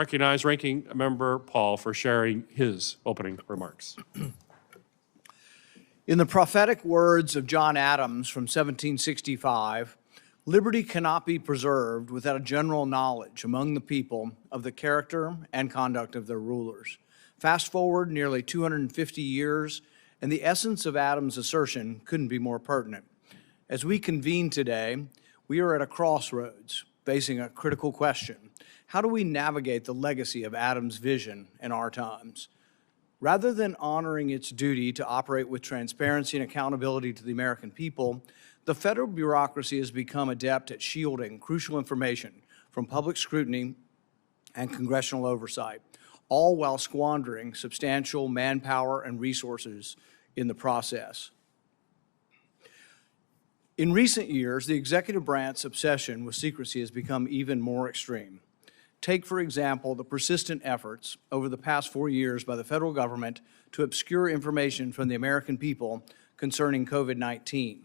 recognize Ranking Member Paul for sharing his opening remarks. In the prophetic words of John Adams from 1765, liberty cannot be preserved without a general knowledge among the people of the character and conduct of their rulers. Fast forward nearly 250 years, and the essence of Adams' assertion couldn't be more pertinent. As we convene today, we are at a crossroads, facing a critical question. How do we navigate the legacy of Adams' vision in our times? Rather than honoring its duty to operate with transparency and accountability to the American people, the federal bureaucracy has become adept at shielding crucial information from public scrutiny and congressional oversight, all while squandering substantial manpower and resources in the process. In recent years, the executive branch's obsession with secrecy has become even more extreme. Take, for example, the persistent efforts over the past 4 years by the federal government to obscure information from the American people concerning COVID-19.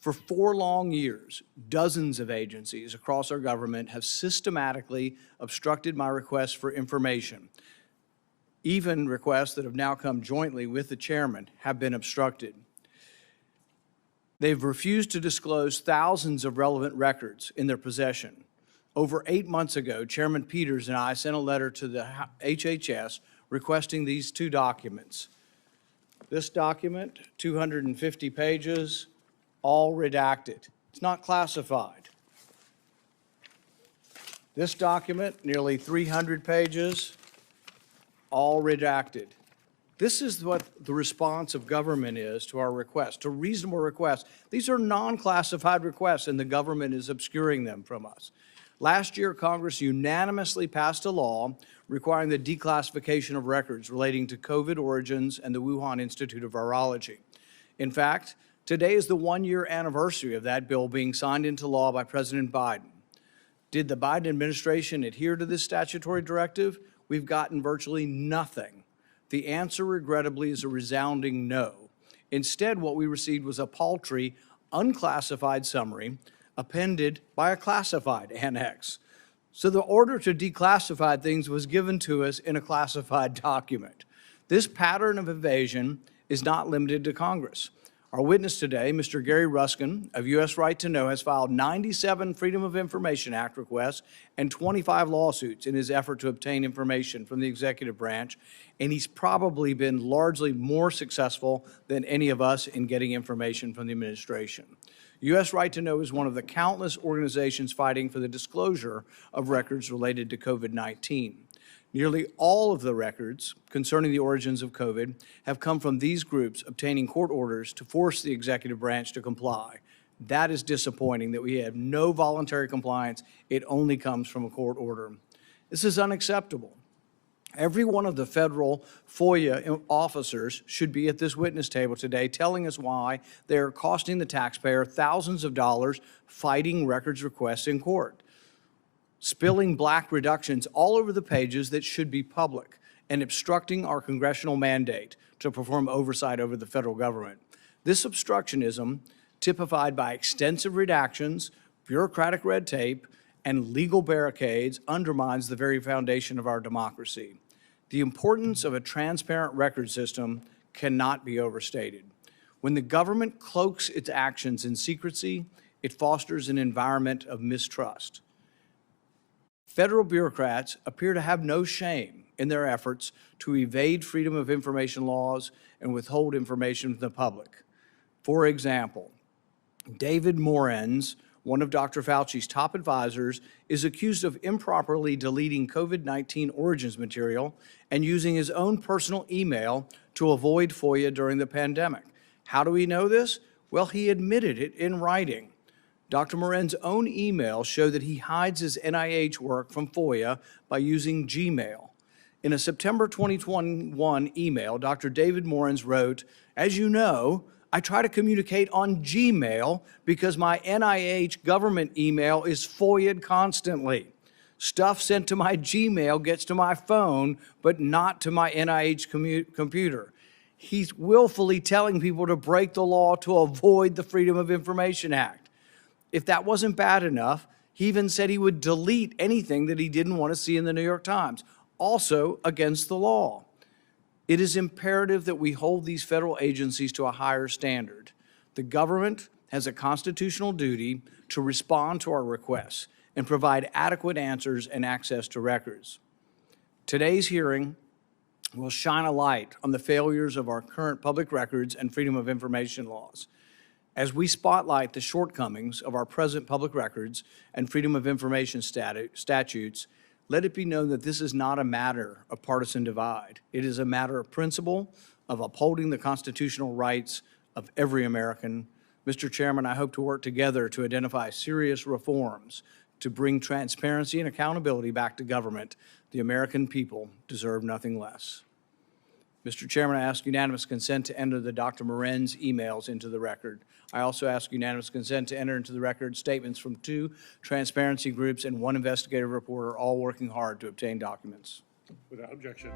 For 4 long years, dozens of agencies across our government have systematically obstructed my requests for information. Even requests that have now come jointly with the chairman have been obstructed. They've refused to disclose thousands of relevant records in their possession. Over 8 months ago, Chairman Peters and I sent a letter to the HHS requesting these 2 documents. This document, 250 pages, all redacted. It's not classified. This document, nearly 300 pages, all redacted. This is what the response of government is to our requests, to reasonable requests. These are non-classified requests, and the government is obscuring them from us. Last year, Congress unanimously passed a law requiring the declassification of records relating to COVID origins and the Wuhan Institute of Virology. In fact, today is the 1-year anniversary of that bill being signed into law by President Biden. Did the Biden administration adhere to this statutory directive? We've gotten virtually nothing. The answer, regrettably, is a resounding no. Instead, what we received was a paltry, unclassified summary appended by a classified annex. So the order to declassify things was given to us in a classified document. This pattern of evasion is not limited to Congress. Our witness today, Mr. Gary Ruskin of U.S. Right to Know, has filed 97 Freedom of Information Act requests and 25 lawsuits in his effort to obtain information from the executive branch, and he's probably been largely more successful than any of us in getting information from the administration. U.S. Right to Know is one of the countless organizations fighting for the disclosure of records related to COVID-19. Nearly all of the records concerning the origins of COVID have come from these groups obtaining court orders to force the executive branch to comply. That is disappointing that we have no voluntary compliance. It only comes from a court order. This is unacceptable. Every one of the federal FOIA officers should be at this witness table today telling us why they're costing the taxpayer thousands of dollars fighting records requests in court, spilling black reductions all over the pages that should be public, and obstructing our congressional mandate to perform oversight over the federal government. This obstructionism, typified by extensive redactions, bureaucratic red tape, and legal barricades, undermines the very foundation of our democracy. The importance of a transparent record system cannot be overstated. When the government cloaks its actions in secrecy, it fosters an environment of mistrust. Federal bureaucrats appear to have no shame in their efforts to evade freedom of information laws and withhold information from the public. For example, David Morenz, one of Dr. Fauci's top advisors, is accused of improperly deleting COVID-19 origins material and using his own personal email to avoid FOIA during the pandemic. How do we know this? Well, he admitted it in writing. Dr. Morenz's own emails show that he hides his NIH work from FOIA by using Gmail. In a September 2021 email, Dr. David Morenz wrote, "As you know, I try to communicate on Gmail because my NIH government email is FOIA'd constantly. Stuff sent to my Gmail gets to my phone, but not to my NIH computer." He's willfully telling people to break the law to avoid the Freedom of Information Act. If that wasn't bad enough, He even said he would delete anything that he didn't want to see in the New York Times, also against the law. It is imperative that we hold these federal agencies to a higher standard. The government has a constitutional duty to respond to our requests and provide adequate answers and access to records. Today's hearing will shine a light on the failures of our current public records and freedom of information laws. As we spotlight the shortcomings of our present public records and freedom of information statutes, let it be known that this is not a matter of partisan divide. It is a matter of principle, of upholding the constitutional rights of every American. Mr. Chairman, I hope to work together to identify serious reforms to bring transparency and accountability back to government. The American people deserve nothing less. Mr. Chairman, I ask unanimous consent to enter the Dr. Moren's emails into the record. I also ask unanimous consent to enter into the record statements from 2 transparency groups and 1 investigative reporter, all working hard to obtain documents. Without objection.